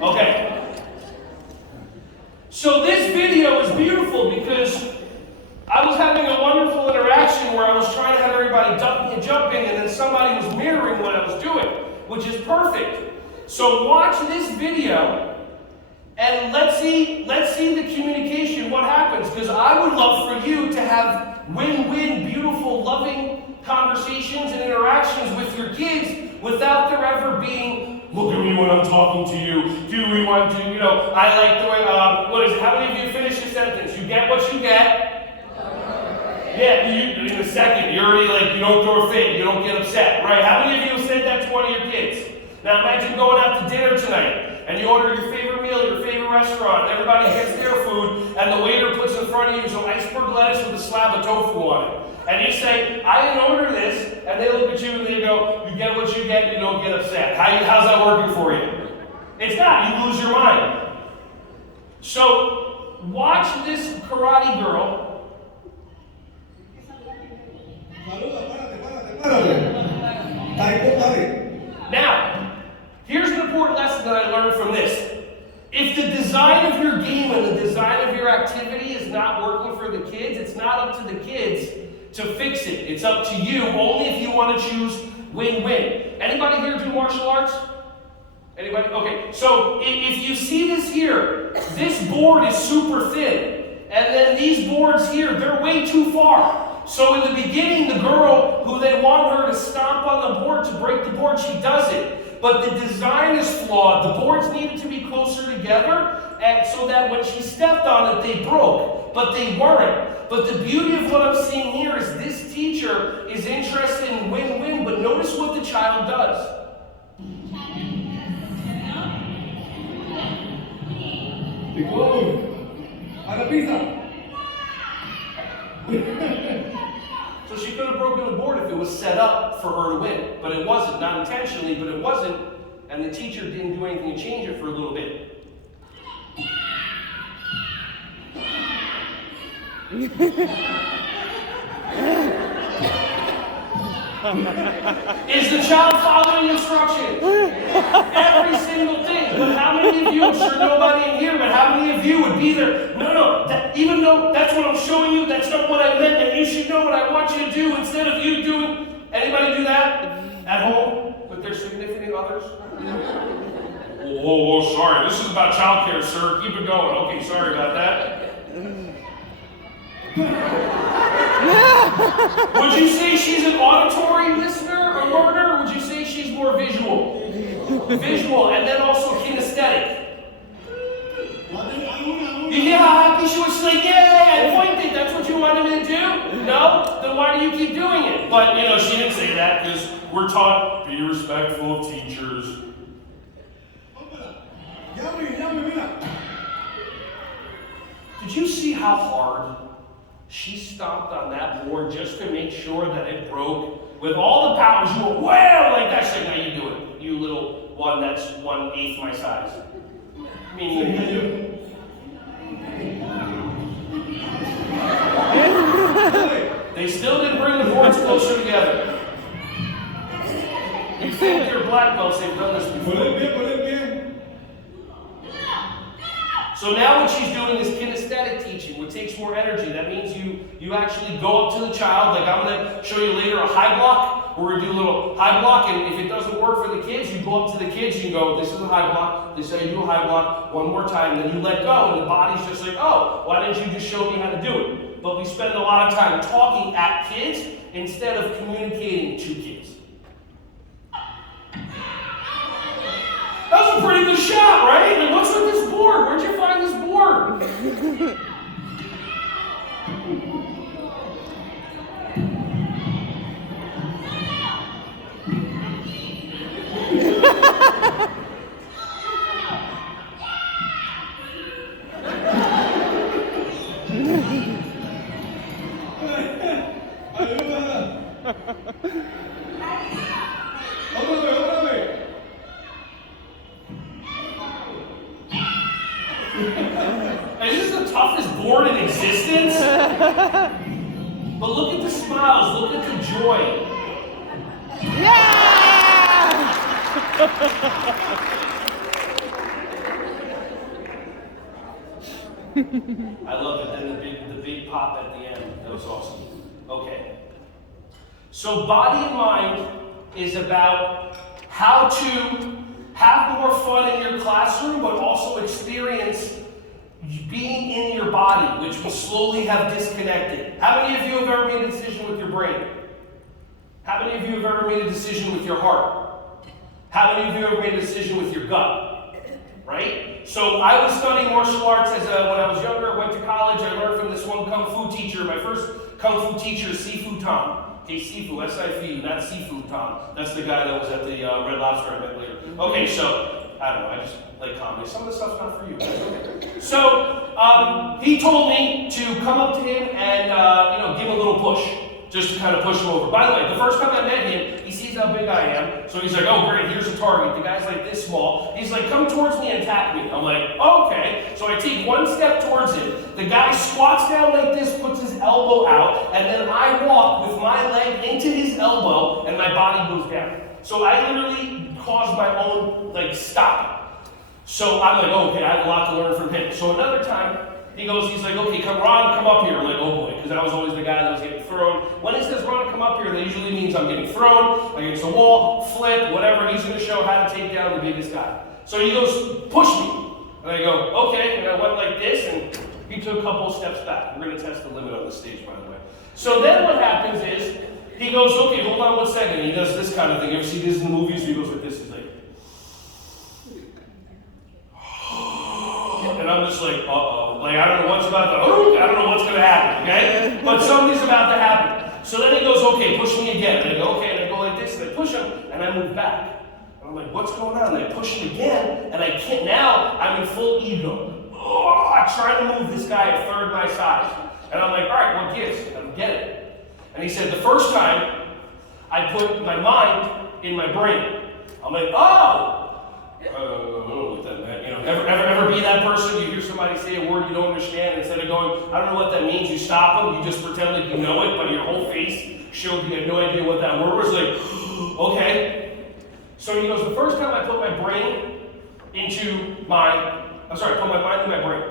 Okay. So this video is beautiful because I was having a wonderful interaction where I was trying to have everybody jumping and then somebody was mirroring what I was doing, which is perfect. So watch this video and let's see the communication, what happens, because I would love for you to have win-win, beautiful, loving conversations and interactions with your kids without there ever being, look at me when I'm talking to you, do we want to, I like the way, what is it, how many of you finish the sentence? You get what you get. Yeah, in a second, you're already you don't throw a fit, you don't get upset, right? How many of you have said that to one of your kids? Now imagine going out to dinner tonight, and you order your favorite meal, your favorite restaurant, and everybody gets their food, and the waiter puts in front of you some iceberg lettuce with a slab of tofu on it. And you say, I didn't order this, and they look at you and they go, you get what you get, and you don't get upset. How's that working for you? It's not, you lose your mind. So, watch this karate girl. Now, here's an important lesson that I learned from this. If the design of your game and the design of your activity is not working for the kids, it's not up to the kids to fix it. It's up to you, only if you want to choose win-win. Anybody here do martial arts? Anybody? Okay, so if you see this here, this board is super thin. And then these boards here, they're way too far. So in the beginning, the girl who they want her to stomp on the board to break the board, she does it. But the design is flawed. The boards needed to be closer together and so that when she stepped on it, they broke. But they weren't. But the beauty of what I'm seeing here is this teacher is interested in win-win, but notice what the child does. So she could have broken the board if it was set up for her to win. But it wasn't, not intentionally, but it wasn't. And the teacher didn't do anything to change it for a little bit. Is the child following instructions? Every single thing. But how many of you, I'm sure nobody in here, but how many of you would be there? No, even though that's what I'm showing you, that's not what I meant, and you should know what I want you to do instead of you doing. Anybody do that at home with their significant others? Oh, sorry. This is about childcare, sir. Keep it going. Okay, sorry about that. Would you say she's an auditory listener or learner, or would you say she's more visual? Visual, and then also kinesthetic. You hear how happy she was? She's like, yay, I pointed. That's what you wanted me to do? No? Then why do you keep doing it? But, she didn't say that because we're taught, be respectful of teachers. Did you see how hard she stomped on that board just to make sure that it broke? With all the powers, you were well like that. Shit, how you do it? You little one that's 1/8 my size. They still didn't bring the boards closer together. You think they're black belts, they've done this before. So now what she's doing is kinesthetic teaching, which takes more energy. That means you actually go up to the child, like I'm going to show you later a high block. We're going to do a little high block, and if it doesn't work for the kids, you go up to the kids and you go, this is a high block. They say you do a high block one more time, then you let go, and the body's just like, oh, why didn't you just show me how to do it? But we spend a lot of time talking at kids instead of communicating to kids. That was a pretty good shot, right? Like, what's with this board? Where'd you find this board? Is this the toughest board in existence? But look at the smiles, look at the joy. Yeah! I love it. Then the big pop at the end. That was awesome. Okay. So body and mind is about how to have more fun in your classroom, but also experience being in your body, which we slowly have disconnected. How many of you have ever made a decision with your brain? How many of you have ever made a decision with your heart? How many of you have ever made a decision with your gut? Right? So I was studying martial arts when I was younger. I went to college. I learned from this one kung fu teacher. My first kung fu teacher, Sifu Tom. Okay, Sifu, S-I-F-U, not Seafood Tom. That's the guy that was at the Red Lobster I met later. Okay, so, I don't know, I just like comedy. Some of the stuff's not for you guys. Okay. So, he told me to come up to him and, give him a little push. Just to kind of push him over. By the way, the first time I met him, he sees how big I am. So he's like, oh great, here's a target. The guy's like this small. He's like, come towards me and tap me. I'm like, oh, okay. So I take one step towards him. The guy squats down like this, puts his elbow out, and then I walk with my leg into his elbow, and my body goes down. So I literally caused my own, stop. So I'm like, oh, okay, I have a lot to learn from him. So another time, he's like, okay, Ron, come up here. I'm like, oh boy, because I was always the guy that was getting thrown. When he says, Ron, come up here, that usually means I'm getting thrown against the wall, flip, whatever. He's going to show how to take down the biggest guy. So he goes, push me. And I go, okay. And I went like this, and he took a couple steps back. We're going to test the limit on the stage, by the way. So then what happens is, he goes, okay, hold on 1 second. He does this kind of thing. You ever see this in the movies? He goes like this. He's like, and I'm just like, uh-oh. I don't know what's about to, I don't know what's going to happen, okay? But something's about to happen. So then he goes, okay, push me again. And I go, okay, and I go like this, and I push him, and I move back. And I'm like, what's going on? And I push him again, and I can't, now I'm in full ego. Oh, I'm trying to move this guy a third my size. And I'm like, all right, what gives? I'm getting it. And he said, the first time, I put my mind in my brain. I'm like, oh! What that meant. Ever be that person? You hear somebody say a word you don't understand, instead of going, I don't know what that means, you stop them, you just pretend like you know it, but your whole face showed you had no idea what that word was. Like, okay. So he goes, the first time I put my brain into put my mind in my brain.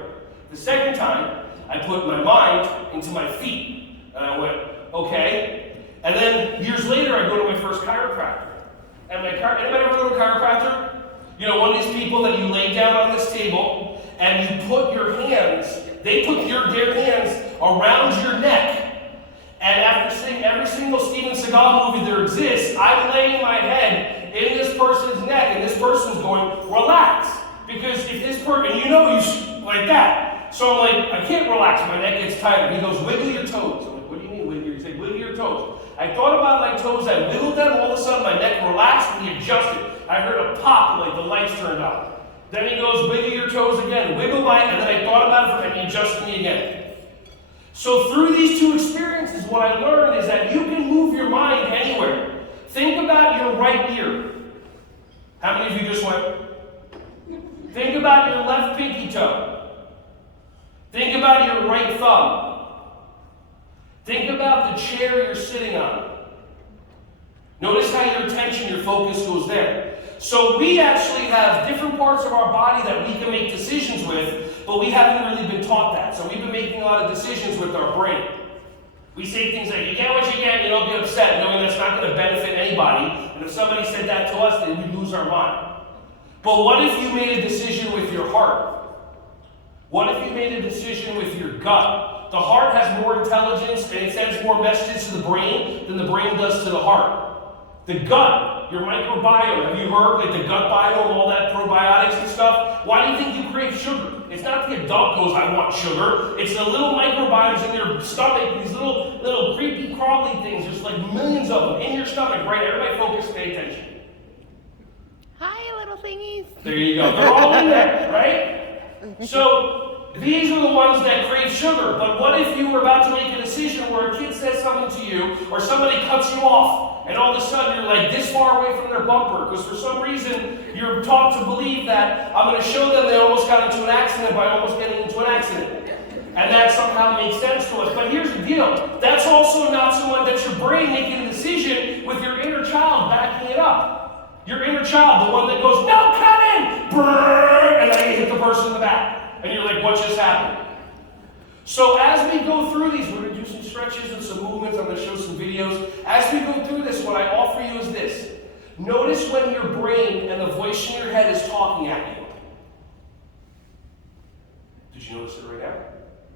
The second time, I put my mind into my feet. And I went, okay. And then years later, I go to my first chiropractor. And anybody ever go to a chiropractor? One of these people that you lay down on this table and you put your hands, they put their hands around your neck. And after seeing every single Steven Seagal movie there exists, I'm laying my head in this person's neck and this person's going, relax. Because if this person, like that. So I'm like, I can't relax, my neck gets tighter. He goes, wiggle your toes. I'm like, what do you mean wiggle? He said, wiggle your toes. I thought about my toes, I wiggled them, all of a sudden my neck relaxed and he adjusted. I heard a pop, like the lights turned on. Then he goes, wiggle your toes again, wiggle my, and then I thought about it and he adjusted me again. So through these two experiences, what I learned is that you can move your mind anywhere. Think about your right ear. How many of you just went? Think about your left pinky toe. Think about your right thumb. Think about the chair you're sitting on. Notice how your attention, your focus goes there. So we actually have different parts of our body that we can make decisions with, but we haven't really been taught that. So we've been making a lot of decisions with our brain. We say things like, you get what you get, you don't get upset, knowing that's not going to benefit anybody. And if somebody said that to us, then we lose our mind. But what if you made a decision with your heart? What if you made a decision with your gut? The heart has more intelligence and it sends more messages to the brain than the brain does to the heart. The gut, your microbiome, have you heard like the gut biome, all that probiotics and stuff? Why do you think you crave sugar? It's not the adult goes, I want sugar. It's the little microbiomes in your stomach, these little creepy crawly things, there's like millions of them in your stomach, right? Everybody focus, pay attention. Hi, little thingies. There you go. They're all in there, right? So these are the ones that crave sugar. But what if you were about to make a decision where a kid says something to you or somebody cuts you off and all of a sudden you're like this far away from their bumper because for some reason you're taught to believe that I'm going to show them they almost got into an accident by almost getting into an accident. And that somehow makes sense to us. But here's the deal. That's also not so much that's your brain making a decision with your inner child backing it up. Your inner child, the one that goes, no, cut in! Brrr, and then you hit the person in the back. And you're like, what just happened? So as we go through these, we're going to do some stretches and some movements. I'm going to show some videos. As we go through this, what I offer you is this. Notice when your brain and the voice in your head is talking at you. Did you notice it right now?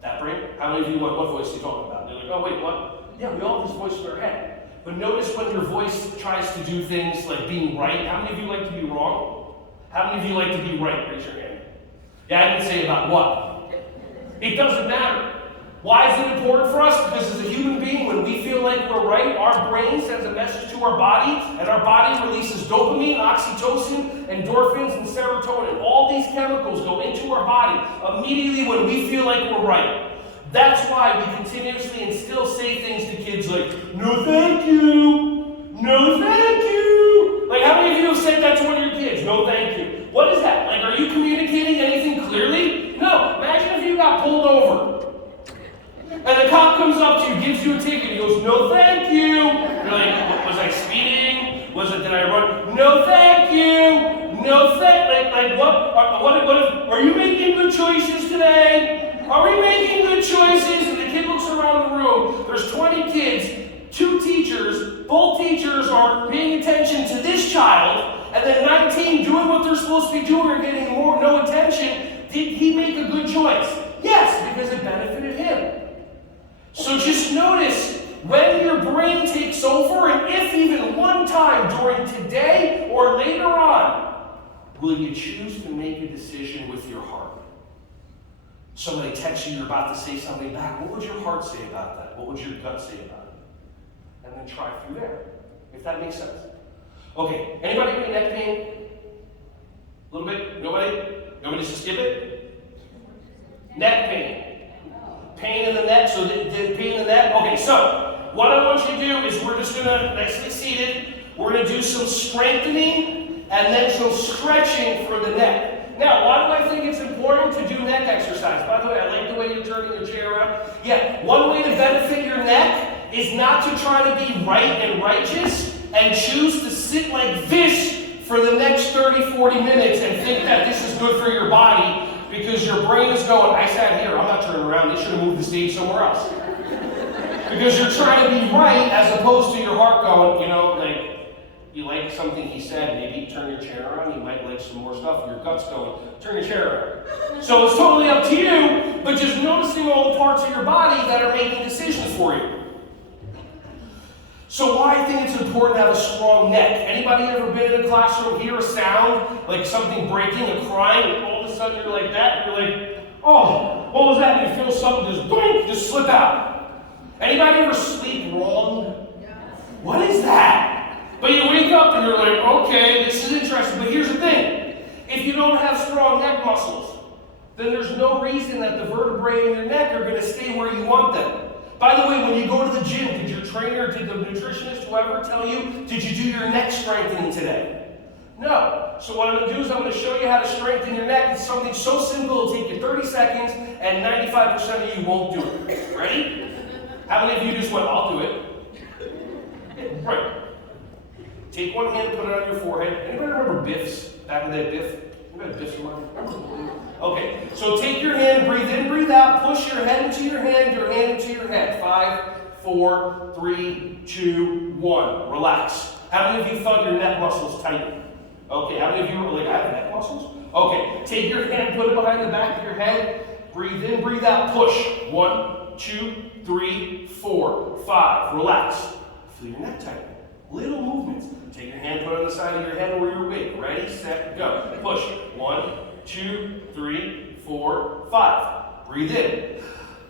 That brain? How many of you, what voice are you talking about? You're like, oh wait, what? Yeah, we all have this voice in our head. But notice when your voice tries to do things like being right. How many of you like to be wrong? How many of you like to be right? Raise your hand. Yeah, I didn't say about what. It doesn't matter. Why is it important for us? Because as a human being, when we feel like we're right, our brain sends a message to our body, and our body releases dopamine, oxytocin, endorphins, and serotonin. All these chemicals go into our body immediately when we feel like we're right. That's why we continuously and still say things to kids like, no thank you, no thank you. Like how many of you have said that to one of your kids? No thank you. What is that? Like, are you communicating anything clearly? No. Imagine if you got pulled over. And the cop comes up to you, gives you a ticket, he goes, no thank you. You're like, was I speeding? Did I run? No thank you. No thank, like what are you making good choices today? Are we making good choices? And the kid looks around the room, there's 20 kids, 2 teachers, both teachers are paying attention to this child, and then 19 doing what they're supposed to be doing are getting no attention. Did he make a good choice? Yes, because it benefited him. So just notice when your brain takes over, and if even one time during today or later on, will you choose to make a decision with your heart? Somebody texts you, you're about to say something back. What would your heart say about that? What would your gut say about it? And then try through there, if that makes sense. Okay, anybody have any neck pain? A little bit? Nobody? Nobody just skip it? Neck pain. Pain in the neck, so the pain in the neck. Okay, so what I want you to do is we're just going to, nicely seated, we're going to do some strengthening and then some stretching for the neck. Now, why do I think it's important to do neck exercise? By the way, I like the way you're turning your chair around. Yeah, one way to benefit your neck is not to try to be right and righteous and choose to sit like this for the next 30, 40 minutes and think that this is good for your body. Because your brain is going, I sat here, I'm not turning around, they should have moved the stage somewhere else. Because you're trying to be right as opposed to your heart going, like, you like something he said, maybe turn your chair around, you might like some more stuff, and your gut's going, turn your chair around. So it's totally up to you, but just noticing all the parts of your body that are making decisions for you. So why I think it's important to have a strong neck. Anybody ever been in a classroom, hear a sound, like something breaking, a crying, and all of a sudden you're like that, and you're like, oh, what was that? And you feel something just boom, just slip out. Anybody ever sleep wrong? Yeah. What is that? But you wake up and you're like, okay, this is interesting. But here's the thing. If you don't have strong neck muscles, then there's no reason that the vertebrae in your neck are going to stay where you want them. By the way, when you go to the gym, did your trainer, did the nutritionist, whoever tell you, did you do your neck strengthening today? No. So what I'm going to do is I'm going to show you how to strengthen your neck. It's something so simple, it'll take you 30 seconds, and 95% of you won't do it. Ready? How many of you just went, I'll do it? Right. Take one hand, put it on your forehead. Anybody remember Biff's? Back in the day, Biff? Anybody Biff's remember? Okay, so take your hand, breathe in, breathe out, push your head into your hand into your head. 5, 4, 3, 2, 1. Relax. How many of you felt your neck muscles tighten? Okay, how many of you were like, I have neck muscles? Okay, take your hand, put it behind the back of your head, breathe in, breathe out, push. 1, 2, 3, 4, 5. Relax. Feel your neck tighten. Little movements. Take your hand, put it on the side of your head or your wig. Ready, set, go. Push. 1, 2, 3, 4, 5. Breathe in.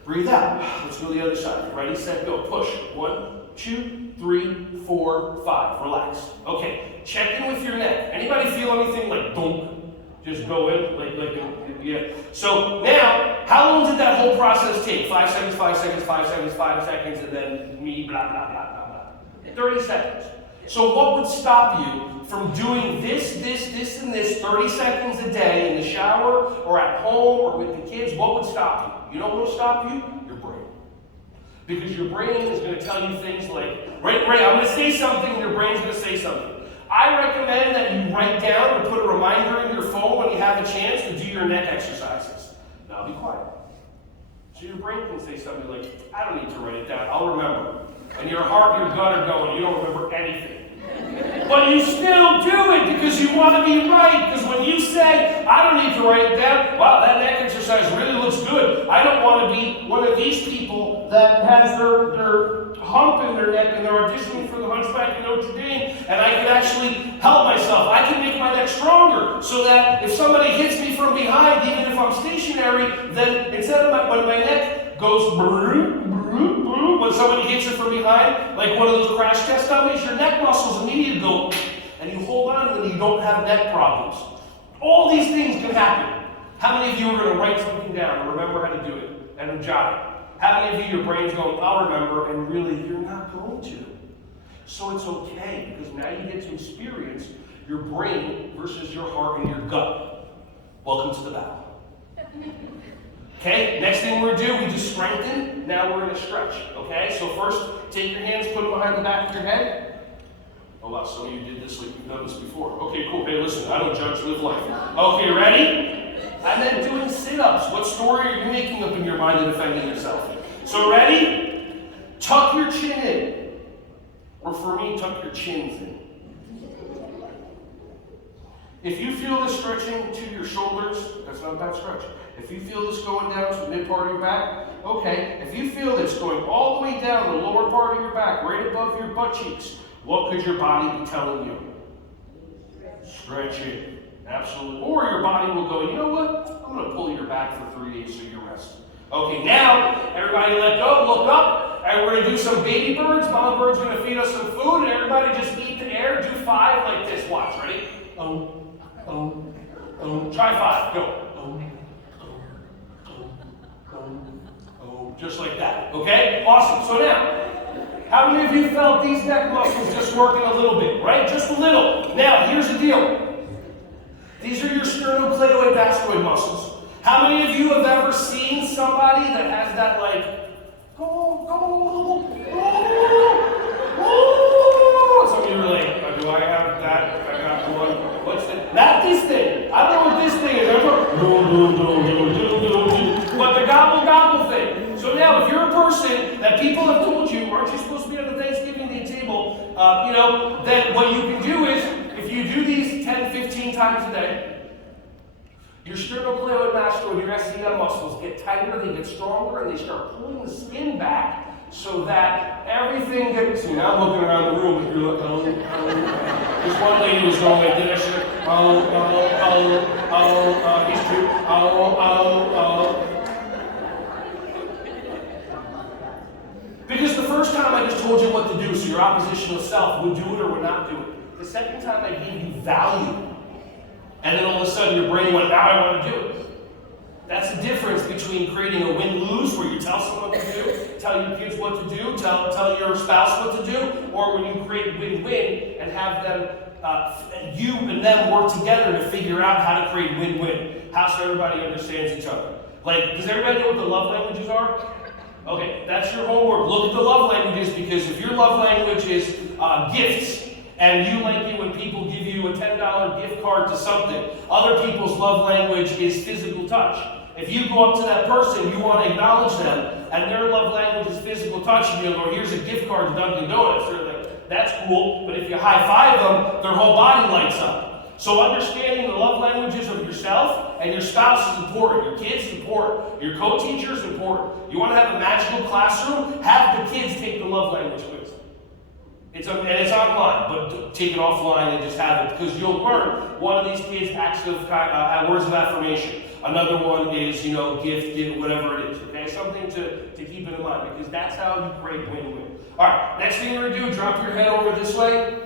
Breathe out. Let's go to the other side. Ready, set, go. Push. 1, 2, 3, 4, 5. Relax. Okay. Check in with your neck. Anybody feel anything like donk? Just go in, yeah. So now, how long did that whole process take? 5 seconds, 5 seconds, 5 seconds, 5 seconds, and then me, blah, blah, blah, blah, blah. 30 seconds. So what would stop you from doing this, and this 30 seconds a day in the shower or at home or with the kids? What would stop you? You know what will stop you? Your brain. Because your brain is going to tell you things like, right, I'm going to say something and your brain's going to say something. I recommend that you write down or put a reminder in your phone when you have a chance to do your neck exercises. Now be quiet. So your brain can say something like, I don't need to write it down, I'll remember. And your heart and your gut are going, you don't remember anything. But you still do it because you want to be right. Because when you say, I don't need to write it down, wow, that neck exercise really looks good. I don't want to be one of these people that has their hump in their neck and they're auditioning for the Hunchback of Notre Dame, and I can actually help myself. I can make my neck stronger so that if somebody hits me from behind, even if I'm stationary, then instead of when my neck goes when somebody hits you from behind, like one of those crash test dummies, your neck muscles immediately go, and you hold on and you don't have neck problems. All these things can happen. How many of you are going to write something down and remember how to do it and jot it? How many of you, your brain's going, I'll remember, and really, you're not going to. So it's okay, because now you get to experience your brain versus your heart and your gut. Welcome to the battle. Okay, next thing we're going to do, we just strengthen. Now we're going to stretch. Okay, so first, take your hands, put them behind the back of your head. Oh wow, some of you did this like you've done this before. Okay, cool. Hey, listen, I don't judge, live life. Okay, ready? And then doing sit-ups. What story are you making up in your mind and defending yourself? So ready? Tuck your chin in. Or for me, tuck your chins in. If you feel this stretching to your shoulders, that's not a bad stretch. If you feel this going down to the mid part of your back, okay. If you feel this going all the way down the lower part of your back, right above your butt cheeks, what could your body be telling you? Stretch it. Absolutely. Or your body will go, you know what? I'm going to pull your back for 3 days so you rest. Okay, now, everybody let go, look up, and we're going to do some baby birds. Mama bird's going to feed us some food, and everybody just eat the air. Do 5 like this. Watch, ready? Try 5. Go. Just like that. Okay? Awesome. So now, how many of you felt these neck muscles just working a little bit, right? Just a little. Now, here's the deal. These are your sternocleidomastoid muscles. How many of you have ever seen somebody that has that like, some of you are like, do I have that? I got one. What's that? Not this thing. I don't know what this thing is. But the gobble gobble thing. So now, if you're a person that people have told you, aren't you supposed to be on the Thanksgiving Day table, then what you can do is, if you do these 10, 15 times a day, your sternocleidomastoid, your SCM muscles get tighter, they get stronger, and they start pulling the skin back so that everything gets, see, now I'm looking around the room and you're like, this one lady was going like this, these two, Because the first time I just told you what to do, so your oppositional self would do it or would not do it. The second time I gave you value, and then all of a sudden your brain went, now I want to do it. That's the difference between creating a win-lose, where you tell someone what to do, tell your kids what to do, tell your spouse what to do, or when you create win-win and have them, you and them work together to figure out how to create win-win. How so everybody understands each other. Like, does everybody know what the love languages are? Okay, that's your homework. Look at the love languages, because if your love language is gifts, and you like it when people give you a $10 gift card to something, other people's love language is physical touch. If you go up to that person, you want to acknowledge them, and their love language is physical touch, and you go, here's a gift card to Dunkin' Donuts. They're like, that's cool, but if you high-five them, their whole body lights up. So understanding the love languages of yourself and your spouse is important. Your kids is important. Your co-teacher is important. You want to have a magical classroom? Have the kids take the love language quiz. It's online, but take it offline and just have it, because you'll learn. One of these kids acts of words of affirmation. Another one is, gift, whatever it is. Okay, something to keep in mind, because that's how you create win-win. All right, next thing you're gonna do, drop your head over this way.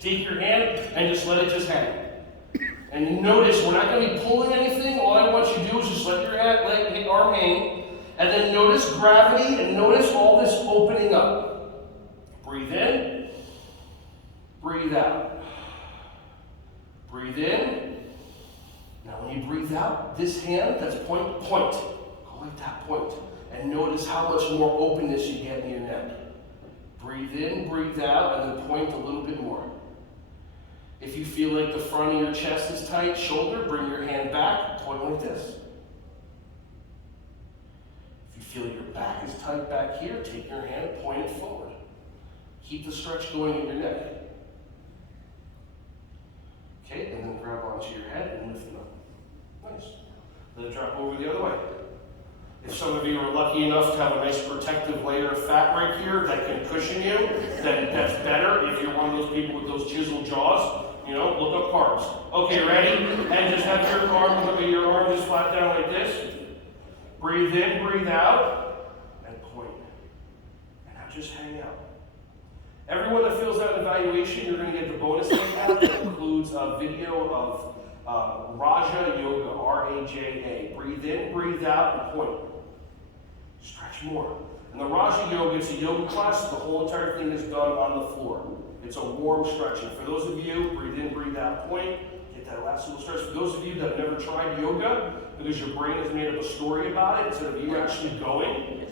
Take your hand and just let it just hang. And notice we're not gonna be pulling anything. All I want you to do is just let your arm hang, and then notice gravity and notice all this opening up. Breathe in, breathe out. Breathe in. Now when you breathe out, this hand, that's point. Go like that point. And notice how much more openness you get in your neck. Breathe in, breathe out, and then point a little bit more. If you feel like the front of your chest is tight, shoulder, bring your hand back, point like this. Feel your back is tight back here. Take your hand, point it forward. Keep the stretch going in your neck. Okay, and then grab onto your head and lift it up. Nice. Let it drop over the other way. If some of you are lucky enough to have a nice protective layer of fat right here that can cushion you, then that's better. If you're one of those people with those chiseled jaws, look up carbs. Okay, ready? And just have your arm just flat down like this. Breathe in, breathe out, and point. And now just hang out. Everyone that fills out an evaluation, you're going to get the bonus handout that includes a video of Raja Yoga, R-A-J-A. Breathe in, breathe out, and point. Stretch more. And the Raja Yoga, it's a yoga class. The whole entire thing is done on the floor. It's a warm stretching. For those of you, breathe in, breathe out, point. Get that last little stretch. For those of you that have never tried yoga, because your brain has made up a story about it instead of you actually going,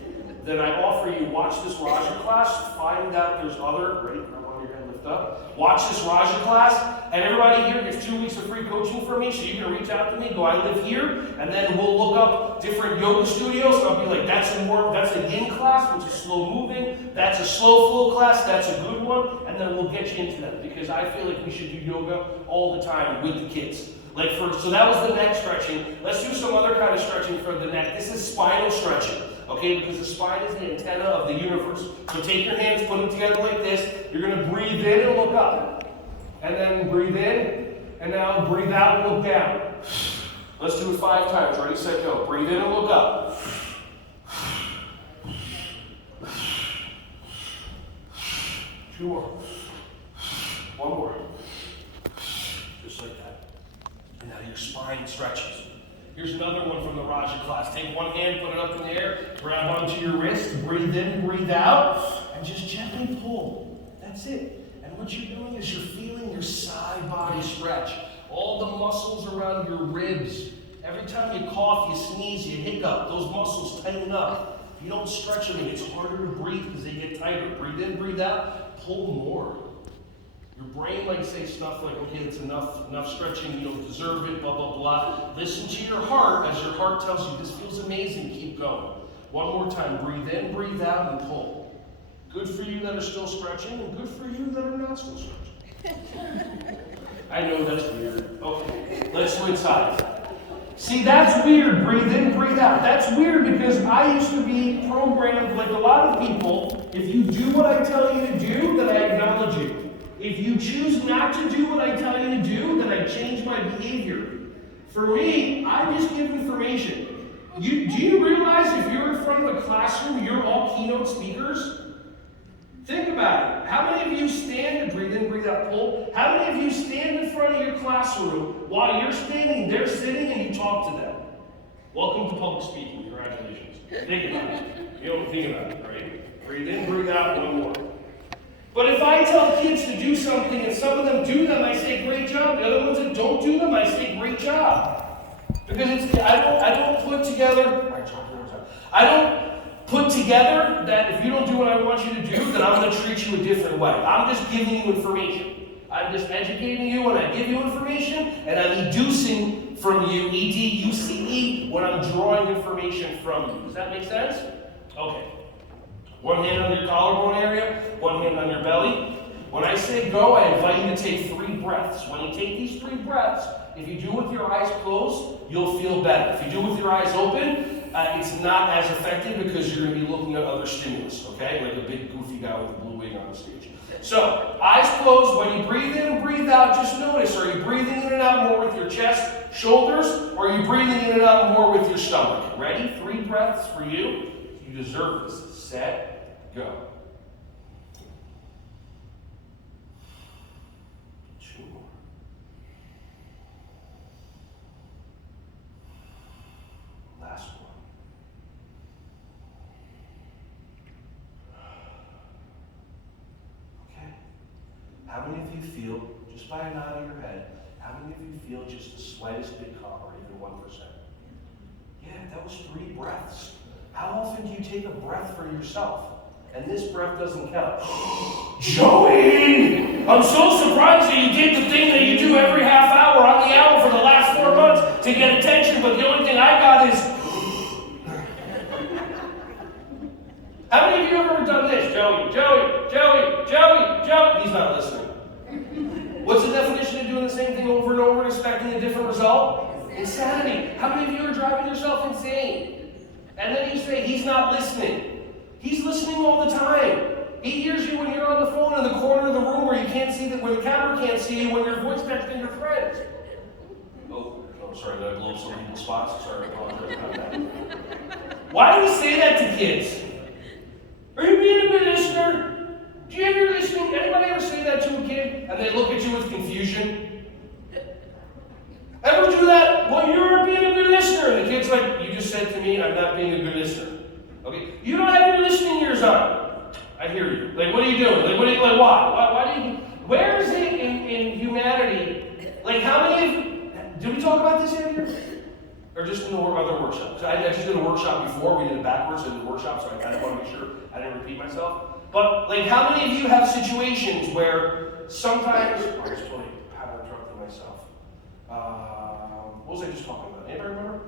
then I offer you, watch this Raja class, find out there's other, ready, grab on your head, lift up. Watch this Raja class, and everybody here gets 2 weeks of free coaching from me, so you can reach out to me, go, I live here, and then we'll look up different yoga studios, and I'll be like, that's a yin class, which is slow moving, that's a slow flow class, that's a good one, and then we'll get you into that, because I feel like we should do yoga all the time with the kids. So that was the neck stretching. Let's do some other kind of stretching for the neck. This is spinal stretching, okay? Because the spine is the antenna of the universe. So take your hands, put them together like this. You're going to breathe in and look up. And then breathe in, and now breathe out and look down. Let's do it 5 times. Ready, set, go. Breathe in and look up. 2 more. 1 more. Just like that. And now your spine stretches. Here's another one from the Raja class. Take one hand, put it up in the air, grab onto your wrist, breathe in, breathe out, and just gently pull. That's it. And what you're doing is you're feeling your side body stretch. All the muscles around your ribs. Every time you cough, you sneeze, you hiccup, those muscles tighten up. If you don't stretch them, it gets harder to breathe because they get tighter. Breathe in, breathe out, pull more. Your brain might say stuff like, okay, it's enough stretching, you don't deserve it, blah, blah, blah. Listen to your heart as your heart tells you, this feels amazing, keep going. One more time, breathe in, breathe out, and pull. Good for you that are still stretching, and good for you that are not still stretching. I know that's weird. Okay, let's switch sides. See, that's weird, breathe in, breathe out. That's weird because I used to be programmed like a lot of people. If you do what I tell you to do, then I acknowledge you. If you choose not to do what I tell you to do, then I change my behavior. For me, I just give information. Do you realize if you're in front of a classroom, you're all keynote speakers? Think about it. How many of you stand, breathe in, breathe out, pull. How many of you stand in front of your classroom while you're standing, they're sitting, and you talk to them? Welcome to public speaking. Congratulations. Think about it. You don't think about it, right? Breathe in, breathe out, one more. But if I tell kids to do something and some of them do them, I say, great job. The other ones that don't do them, I say, great job. Because I don't put together that if you don't do what I want you to do, then I'm going to treat you a different way. I'm just giving you information. I'm just educating you when I give you information, and I'm educing from you, E-D-U-C-E, when I'm drawing information from you. Does that make sense? Okay. One hand on your collarbone area, one hand on your belly. When I say go, I invite you to take 3 breaths. When you take these 3 breaths, if you do with your eyes closed, you'll feel better. If you do with your eyes open, it's not as effective because you're going to be looking at other stimulus, okay? Like a big goofy guy with a blue wig on the stage. So, eyes closed. When you breathe in and breathe out, just notice, are you breathing in and out more with your chest, shoulders, or are you breathing in and out more with your stomach? Ready? 3 breaths for you. You deserve this. Set, go. 2 more. Last one. Okay. How many of you feel, just by a nod of your head, how many of you feel just the slightest bit calmer, even 1%? Yeah, that was 3 breaths. How often do you take a breath for yourself? And this breath doesn't count. Joey! I'm so surprised that you did the thing that you do every half hour on the hour for the last 4 months to get attention, but the only thing I got is... How many of you have ever done this? Joey, Joey, Joey, Joey, Joey. He's not listening. What's the definition of doing the same thing over and over and expecting a different result? Insanity. How many of you are driving yourself insane? And then you say, he's not listening. He's listening all the time. He hears you when you're on the phone in the corner of the room where you can't see where the camera can't see you when you're voice texting your friends. Oh, sorry, did I blow up some people's spots? Sorry, I apologize about that. Why do we say that to kids? Are you being a good listener? Do you ever listening? Anybody ever say that to a kid and they look at you with confusion? Ever do that? Well, you're being a good listener. And the kid's like, you just said to me, I'm not being a good listener. Okay? You don't have your listening ears on. I hear you. Like, what are you doing? Like, why? Why do you, where is it in humanity? Like, how many of you, did we talk about this yet here? Or just in the other workshop? Because I just did a workshop before, we did it backwards in the workshop, so I kind of want to make sure I didn't repeat myself. But, like, how many of you have situations where sometimes, oh, I just totally interrupted myself. What was I just talking about? Anybody remember?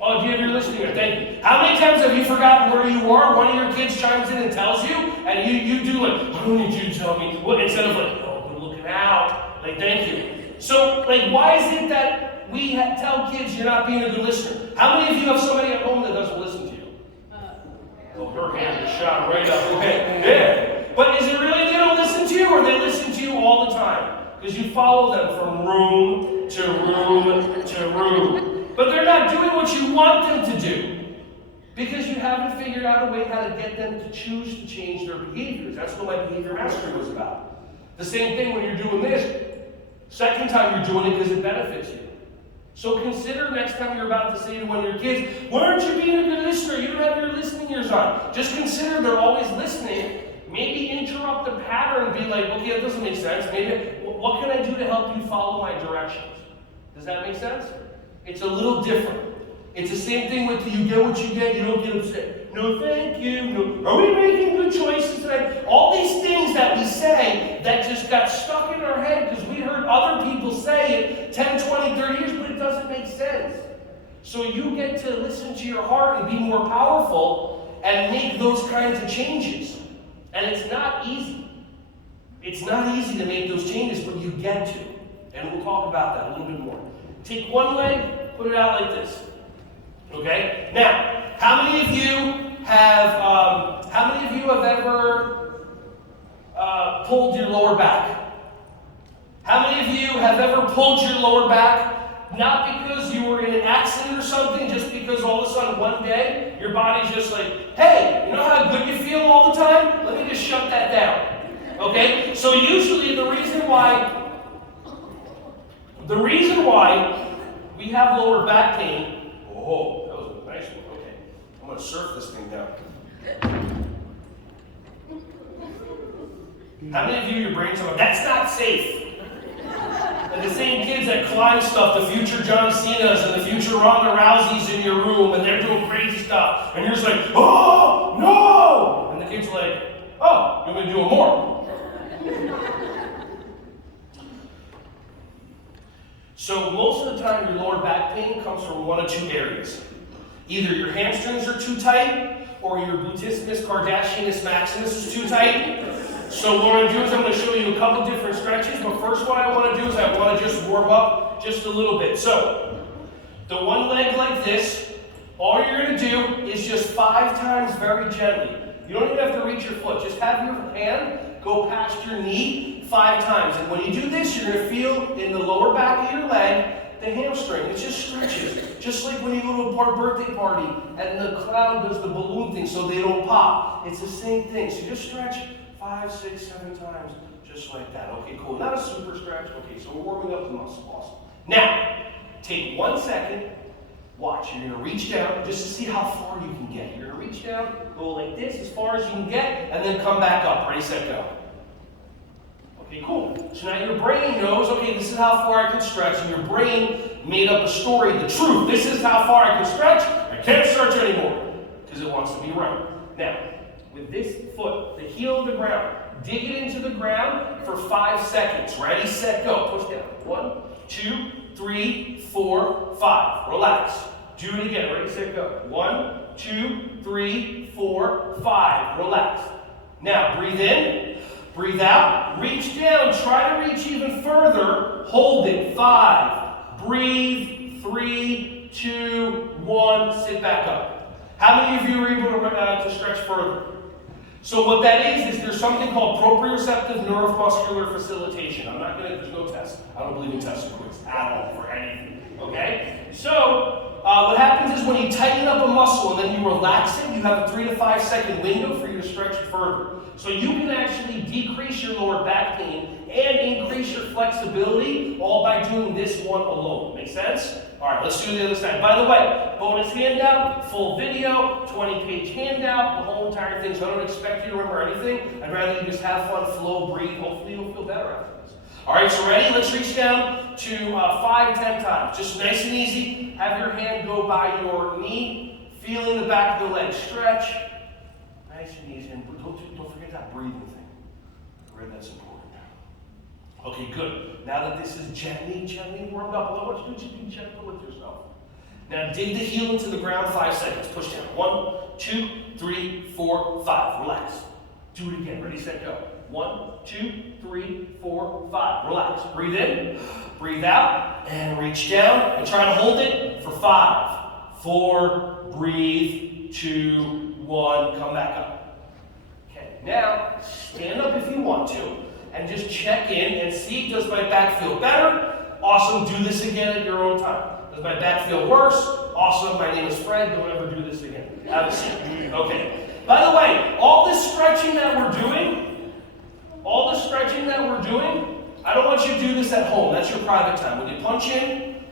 Oh, do you have your listening ear? Thank you. How many times have you forgotten where you are? One of your kids chimes in and tells you, and you do like, I don't need you to tell me. Well, instead of like, oh, good looking out. Like, thank you. So, like, why is it that we tell kids you're not being a good listener? How many of you have somebody at home that doesn't listen to you? Oh, her hand is shot right up. Okay, yeah. But is it really they don't listen to you, or they listen to you all the time? Because you follow them from room to room to room. But they're not doing what you want them to do. Because you haven't figured out a way how to get them to choose to change their behaviors. That's what my behavior mastery was about. The same thing when you're doing this. Second time you're doing it because it benefits you. So consider next time you're about to say to one of your kids, why aren't you being a good listener? You don't have your listening ears on. Just consider they're always listening. Maybe interrupt the pattern and be like, okay, that doesn't make sense. Maybe, what can I do to help you follow my directions? Does that make sense? It's a little different. It's the same thing with you get what you get, you don't get upset. No, thank you. No. Are we making good choices today? All these things that we say that just got stuck in our head because we heard other people say it 10, 20, 30 years, but it doesn't make sense. So you get to listen to your heart and be more powerful and make those kinds of changes. And it's not easy. It's not easy to make those changes, but you get to. And we'll talk about that a little bit more. Take one leg, put it out like this. Okay? Now, how many of you have ever pulled your lower back? How many of you have ever pulled your lower back, not because you were in an accident or something, just because all of a sudden one day your body's just like, hey, you know how good you feel all the time? Let me just shut that down. Okay? So usually the reason why we have lower back pain, oh, that was a nice one, okay. I'm going to surf this thing down. How many of you, your brains are like, that's not safe? And the same kids that climb stuff, the future John Cena's and the future Ronda Rousey's in your room, and they're doing crazy stuff, and you're just like, oh, no! And the kid's like, oh, you're going to do it more. So most of the time, your lower back pain comes from one of two areas. Either your hamstrings are too tight, or your gluteus Kardashianus maximus is too tight. So what I'm going to do is I'm going to show you a couple different stretches, but first what I want to do is I want to just warm up just a little bit. So, the one leg like this, all you're going to do is just 5 times very gently. You don't even have to reach your foot. Just have your hand go past your knee 5 times. And when you do this, you're going to feel in the lower back of your leg the hamstring. It just stretches. Just like when you go to a birthday party and the clown does the balloon thing so they don't pop. It's the same thing. So just stretch 5, 6, 7 times, just like that. Okay, cool. Not a super stretch. Okay, so we're warming up the muscle. Awesome. Now, take 1 second. Watch. You're going to reach down just to see how far you can get. You're going to reach down, go like this as far as you can get, and then come back up. Ready, set, go. Okay, cool. So now your brain knows, okay, this is how far I can stretch, and your brain made up a story, the truth. This is how far I can stretch. I can't stretch anymore because it wants to be right. Now, with this foot, the heel of the ground, dig it into the ground for 5 seconds. Ready, set, go. Push down. 1, 2, 3, 4, 5. Relax. Do it again. Ready, set, go. 1, 2, 3, 4, 5. Relax. Now, breathe in, breathe out, reach down, try to reach even further. Hold it. 5. Breathe. 3, 2, 1. Sit back up. How many of you are able to stretch further? So what that is there's something called proprioceptive neuromuscular facilitation. There's no test. I don't believe in test quiz at all for anything. Okay? So, what happens is when you tighten up a muscle and then you relax it, you have a 3 to 5 second window for you to stretch it further. So you can actually decrease your lower back pain and increase your flexibility all by doing this one alone. Make sense? All right, let's do the other side. By the way, bonus handout, full video, 20-page handout, the whole entire thing. So I don't expect you to remember anything. I'd rather you just have fun, flow, breathe. Hopefully you'll feel better after this. All right, so ready? Let's reach down to 5, 10 times. Just nice and easy. Have your hand go by your knee, feeling the back of the leg stretch. Nice and easy. And don't forget that breathing thing. I read that's important. Okay, good. Now that this is gently warmed up, I want you to just be gentle with yourself. Now dig the heel into the ground, 5 seconds. Push down. 1, 2, 3, 4, 5. Relax. Do it again. Ready, set, go. 1, 2, 3, 4, 5. Relax. Breathe in, breathe out, and reach down. And try to hold it for 5, 4, breathe, 2, 1. Come back up. Okay, now stand up if you want to, and just check in and see, does my back feel better? Awesome. Do this again at your own time. Does my back feel worse? Awesome. My name is Fred. Don't ever do this again. Have a seat. Okay. By the way, all this stretching that we're doing, I don't want you to do this at home. That's your private time. When you punch in,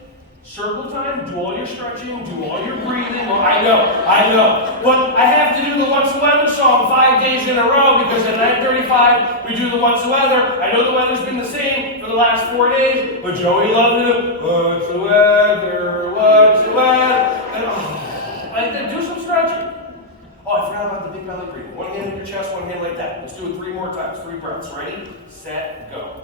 circle time, do all your stretching, do all your breathing. Well, I know. But I have to do the whatsoever song 5 days in a row because at 9:35 we do the whatsoever. I know the weather's been the same for the last 4 days, but Joey loved it. What's the weather? And, do some stretching. Oh, I forgot about the big belly breathing. One hand in your chest, one hand like that. Let's do it 3 more times. 3 breaths. Ready, set, go.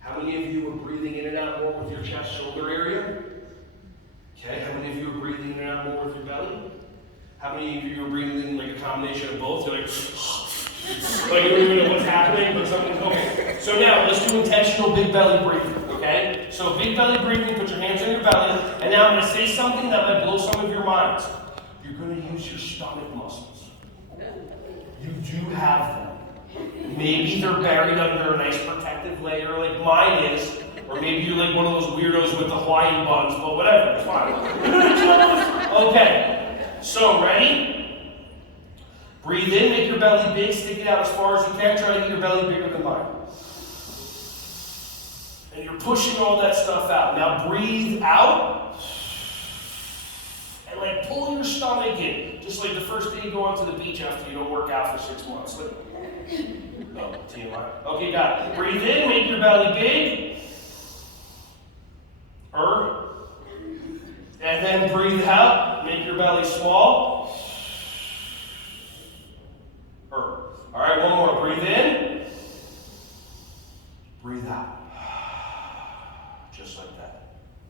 How many of you are breathing in and out more with your chest, shoulder area? Okay, how many of you are breathing in and out more with your belly? How many of you are breathing in like a combination of both? You're like, like you don't even know what's happening, but something's okay. So now, let's do intentional big belly breathing, okay? So big belly breathing, put your hands on your belly, and now I'm going to say something that might blow some of your minds. You're going to use your stomach muscles. You do have them. Maybe they're buried under a nice protective layer like mine is, or maybe you're like one of those weirdos with the Hawaiian buns, but whatever, it's fine. Okay, so ready? Breathe in, make your belly big, stick it out as far as you can, try to get your belly bigger than mine. And you're pushing all that stuff out. Now breathe out, and like pull your stomach in, just like the first day you go onto the beach after you don't work out for 6 months. Like, oh, TMI. Okay, got it. Breathe in, make your belly big. And then breathe out, make your belly small. All right, one more. Breathe in. Breathe out. Just like that.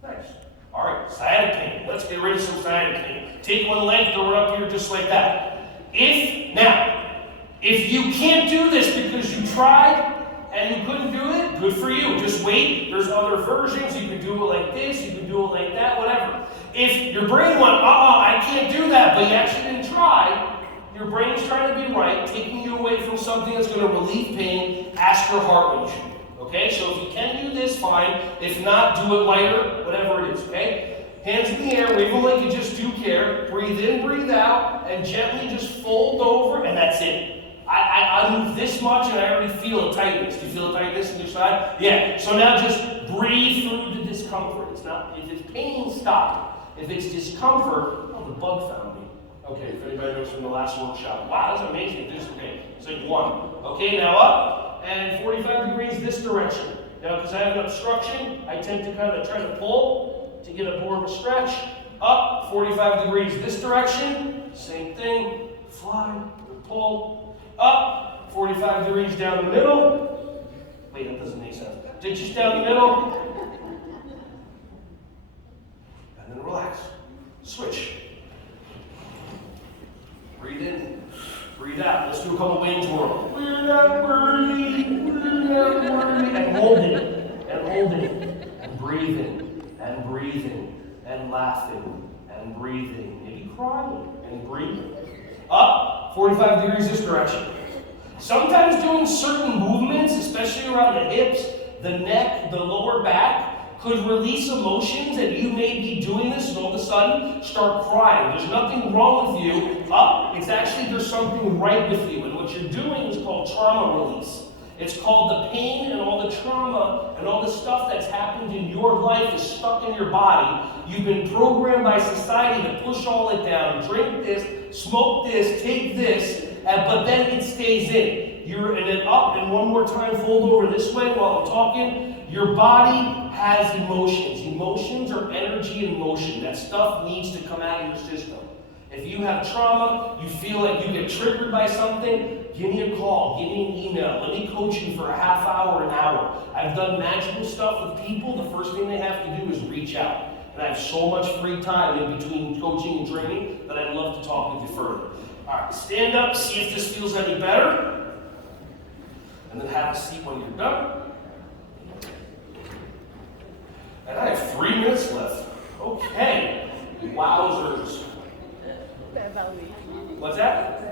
Nice. All right, sciatic pain. Let's get rid of some sciatic pain. Take one leg, throw it up here just like that. If you can't do this because you tried and you couldn't do it, good for you. Just wait. There's other versions. You can do it like this. You can do it like that, whatever. If your brain went, I can't do that, but you actually didn't try, your brain's trying to be right, taking you away from something that's going to relieve pain, ask your heart what you should do. Okay? So if you can do this, fine. If not, do it lighter, whatever it is. Okay? Hands in the air, wave them like you just do care. Breathe in, breathe out, and gently just fold over, and that's it. I move this much, and I already feel a tightness. Do you feel a tightness in your side? Yeah. So now just breathe through the discomfort. It's not, if it's pain, stop. If it's discomfort, the bug found me. Okay, if anybody knows from the last workshop. Wow, that's amazing. Okay, it's like 1. Okay, now up, and 45 degrees this direction. Now, because I have an obstruction, I tend to kind of try to pull to get a more of a stretch. Up, 45 degrees this direction. Same thing. Fly, pull. Up, 45 degrees down the middle. Wait, that doesn't make sense. Ditches down the middle. And then relax. Switch. Breathe in. Breathe out. Let's do a couple wings whirl. We're not worthy. We're not worthy. And hold it. And hold it. And breathing. And breathing. And laughing. And breathing. Maybe crying. And breathing. Up. 45 degrees this direction. Sometimes doing certain movements, especially around the hips, the neck, the lower back, could release emotions, and you may be doing this and all of a sudden start crying. There's nothing wrong with you. It's actually there's something right with you. And what you're doing is called trauma release. It's called the pain and all the trauma and all the stuff that's happened in your life is stuck in your body. You've been programmed by society to push all it down. Drink this, smoke this, take this, but then it stays in. And then up, and one more time, fold over this way while I'm talking. Your body has emotions. Emotions are energy in motion. That stuff needs to come out of your system. If you have trauma, you feel like you get triggered by something, give me a call, give me an email, let me coach you for a half hour, an hour. I've done magical stuff with people. The first thing they have to do is reach out. And I have so much free time in between coaching and training that I'd love to talk with you further. All right, stand up, see if this feels any better. And then have a seat when you're done. And I have 3 minutes left. Okay. Wowzers. What's that?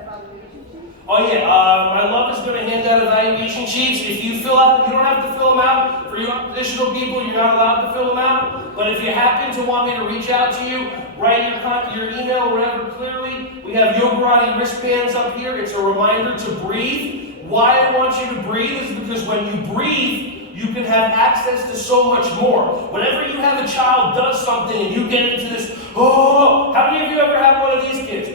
Oh yeah, my love is going to hand out evaluation sheets. If you fill out, you don't have to fill them out. For you additional people, you're not allowed to fill them out. But if you happen to want me to reach out to you, write your email or whatever clearly. We have Yogurati wristbands up here. It's a reminder to breathe. Why I want you to breathe is because when you breathe, you can have access to so much more. Whenever you have a child does something and you get into this, oh, how many of you ever had one of these kids?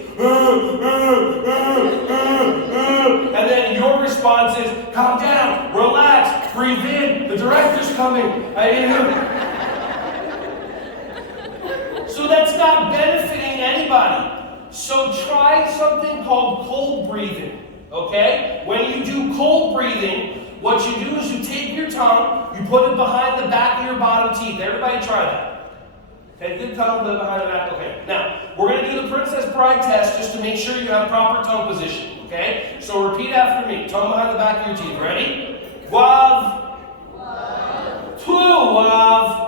And then your response is, calm down, relax, breathe in, the director's coming. So that's not benefiting anybody. So try something called cold breathing, okay? When you do cold breathing, what you do is you take your tongue, you put it behind the back of your bottom teeth. Everybody try that. Okay, good tongue, put it behind the back. Okay, now, we're going to do the Princess Bride test just to make sure you have proper tongue position, okay? So repeat after me. Tongue behind the back of your teeth. Ready? Wav. True wav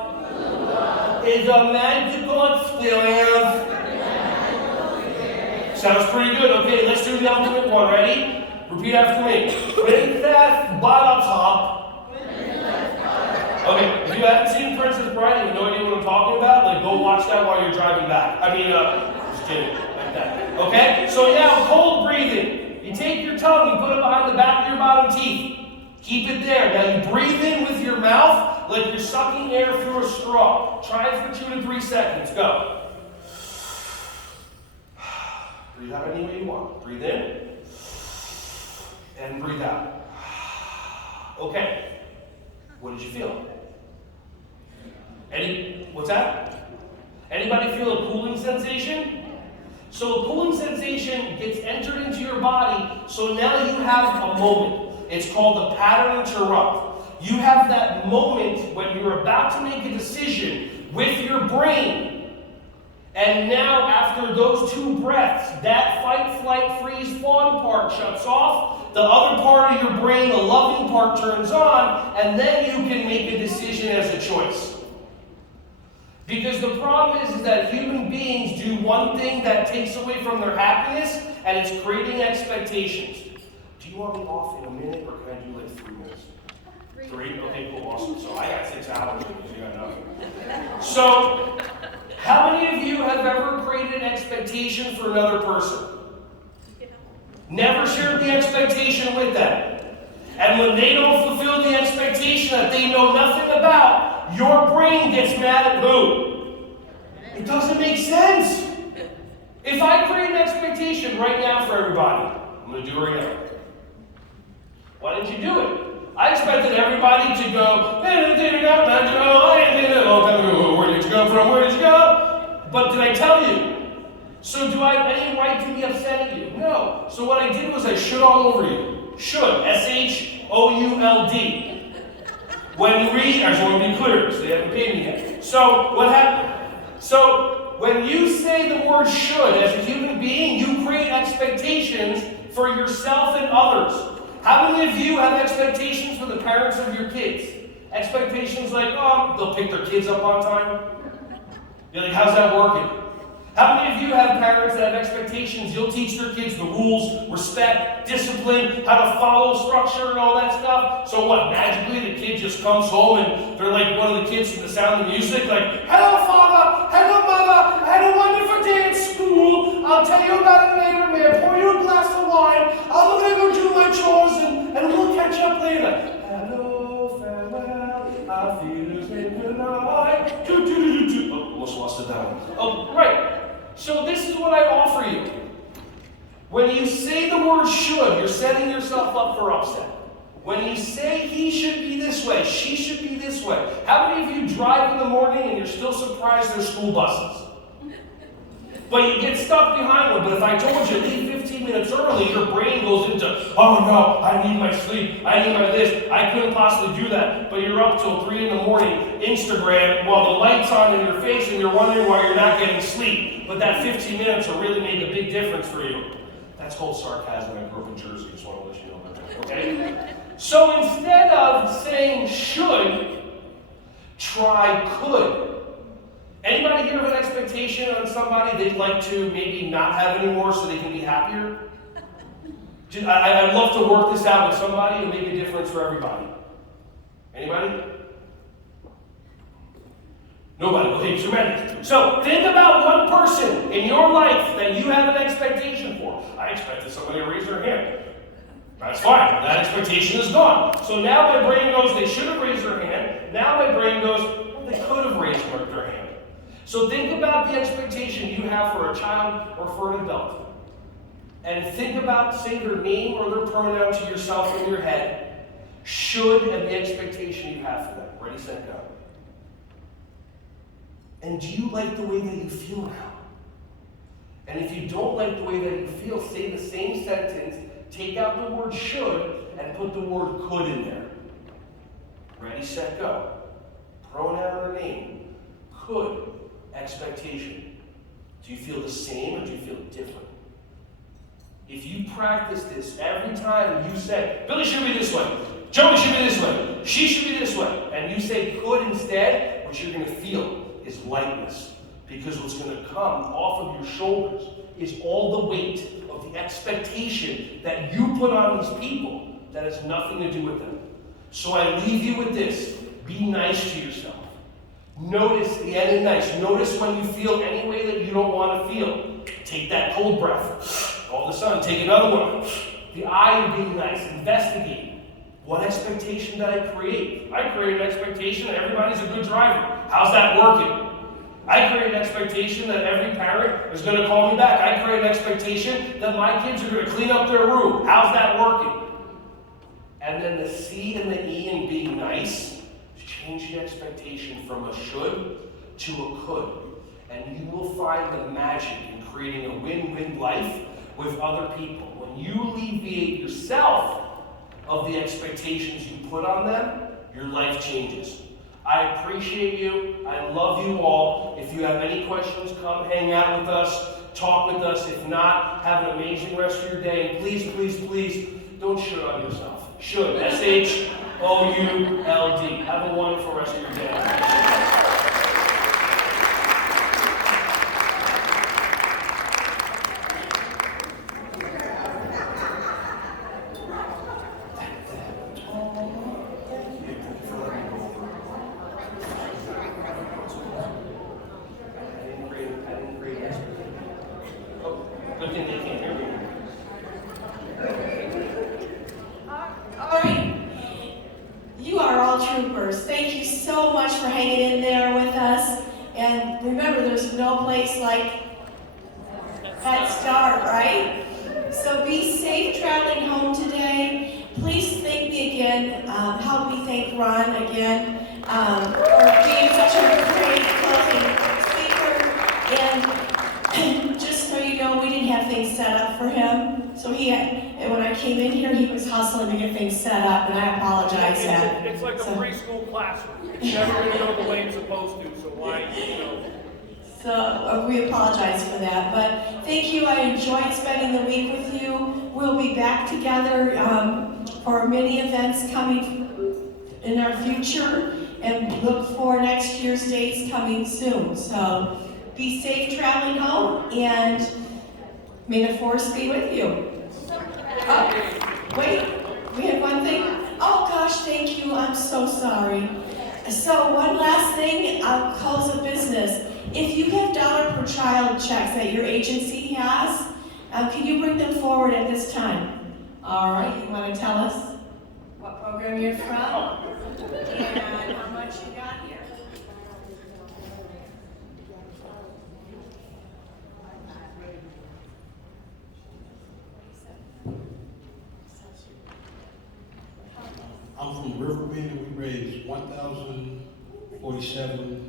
is a magical experience. Sounds pretty good. Okay, let's do the ultimate one. Ready? Repeat after me. Princess Buttercup. Okay, if you haven't seen Princess Bride and you have no idea what I'm talking about, like go watch that while you're driving back. Just kidding, like that. Okay? So now, cold breathing. You take your tongue, you put it behind the back of your bottom teeth. Keep it there. Now you breathe in with your mouth like you're sucking air through a straw. Try it for 2 to 3 seconds. Go. Breathe out any way you want. Breathe in. And breathe out. Okay. What did you feel? What's that? Anybody feel a cooling sensation? So a cooling sensation gets entered into your body, so now you have a moment. It's called the pattern interrupt. You have that moment when you're about to make a decision with your brain. And now, after those 2 breaths, that fight, flight, freeze, fawn part shuts off. The other part of your brain, the loving part, turns on, and then you can make a decision as a choice. Because the problem is that human beings do one thing that takes away from their happiness, and it's creating expectations. Do you want me off in a minute, or can I do like 3 minutes? 3? Okay, cool, awesome. So I got 6 hours, because you got nothing. So, how many of you have ever created an expectation for another person? Never shared the expectation with them. And when they don't fulfill the expectation that they know nothing about, your brain gets mad at who? It doesn't make sense. If I create an expectation right now for everybody, I'm going to do it right now. Why didn't you do it? I expected everybody to go, where did you go from? Where did you go? But did I tell you? So do I have any right to be upset at you? No. So what I did was I should all over you. Should. S-H-O-U-L-D. When you read, I just want to be clear, because they haven't paid me yet. So what happened? So when you say the word should, as a human being, you create expectations for yourself and others. How many of you have expectations for the parents of your kids? Expectations like, oh, they'll pick their kids up on time? You're like, how's that working? How many of you have parents that have expectations you'll teach their kids the rules, respect, discipline, how to follow structure and all that stuff? So what, magically the kid just comes home and they're like one of the kids from The Sound of Music, like, hello father, hello mother, I had a wonderful day at school, I'll tell you about it later, may I pour you a glass of wine, I'm gonna go do my chores and we'll catch up later. Hello, farewell, our feelings may goodnight. Oh, almost lost it down. Oh, right. So this is what I offer you. When you say the word should, you're setting yourself up for upset. When you say he should be this way, she should be this way. How many of you drive in the morning and you're still surprised there's school buses? But you get stuck behind one. But if I told you leave 15 minutes early, your brain goes into, oh no, I need my sleep, I need my this. I couldn't possibly do that. But you're up till 3 in the morning, Instagram, while the light's on in your face and you're wondering why you're not getting sleep. But that 15 minutes will really make a big difference for you. That's called sarcasm. I grew up in Jersey, just want to let you know about that, okay? So instead of saying should, try could. Anybody here have an expectation on somebody they'd like to maybe not have anymore so they can be happier? I'd love to work this out with somebody and make a difference for everybody. Anybody? Nobody. Okay, tremendous. So think about one person in your life that you have an expectation for. I expected somebody to raise their hand. That's fine. That expectation is gone. So now my brain goes, they should have raised their hand. Now my brain goes, well, they could have raised their hand. So think about the expectation you have for a child or for an adult. And think about, say their name or their pronoun to yourself in your head. Should and the expectation you have for them. Ready, set, go. And do you like the way that you feel now? And if you don't like the way that you feel, say the same sentence, take out the word should, and put the word could in there. Ready, set, go. Pronoun or name. Could. Expectation. Do you feel the same or do you feel different? If you practice this every time you say, Billy should be this way, Joey should be this way, she should be this way, and you say could instead, what you're going to feel is lightness. Because what's going to come off of your shoulders is all the weight of the expectation that you put on these people that has nothing to do with them. So I leave you with this. Be nice to yourself. Notice the end of nice. Notice when you feel any way that you don't want to feel. Take that cold breath. All of a sudden, take another one. The I of being nice. Investigate. What expectation did I create? I created an expectation that everybody's a good driver. How's that working? I created an expectation that every parent is going to call me back. I created an expectation that my kids are going to clean up their room. How's that working? And then the C and the E in being nice, change the expectation from a should to a could. And you will find the magic in creating a win-win life with other people. When you alleviate yourself of the expectations you put on them, your life changes. I appreciate you. I love you all. If you have any questions, come hang out with us, talk with us. If not, have an amazing rest of your day. Please, please, please, don't should on yourself. Should. S-H-O-U-L-D. Have a wonderful rest of your day. Good thing they can't hear me. All right. You are all troopers. Thank you so much for hanging in there with us. And remember, there's no place like that start, right? So be safe traveling home today. Please thank me again. Help me thank Ron again for being such a great closing speaker. And just so you know, we didn't have things set up for him. So and when I I came in here, he was hustling to get things set up, and I apologize. It's like a preschool classroom. It's never going to go the way it's supposed to, so why, So we apologize for that, but thank you. I enjoyed spending the week with you. We'll be back together for many events coming in our future, and look for next year's dates coming soon. So be safe traveling home, and may the force be with you. Oh, wait, we have one thing. Oh gosh, thank you. I'm so sorry. So one last thing, I'll close the business. If you have dollar per child checks that your agency has, can you bring them forward at this time? All right, you want to tell us what program you're from and how much you got here? I'm from Riverbend, and we raised $1,047.39.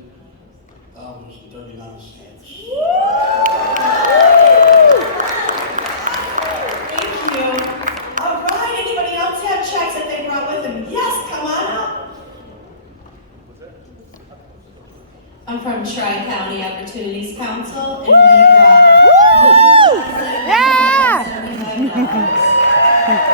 Thank you. All right, anybody else have checks that they brought with them? Yes, come on up. I'm from Tri-County Opportunities Council, and we brought $1,075.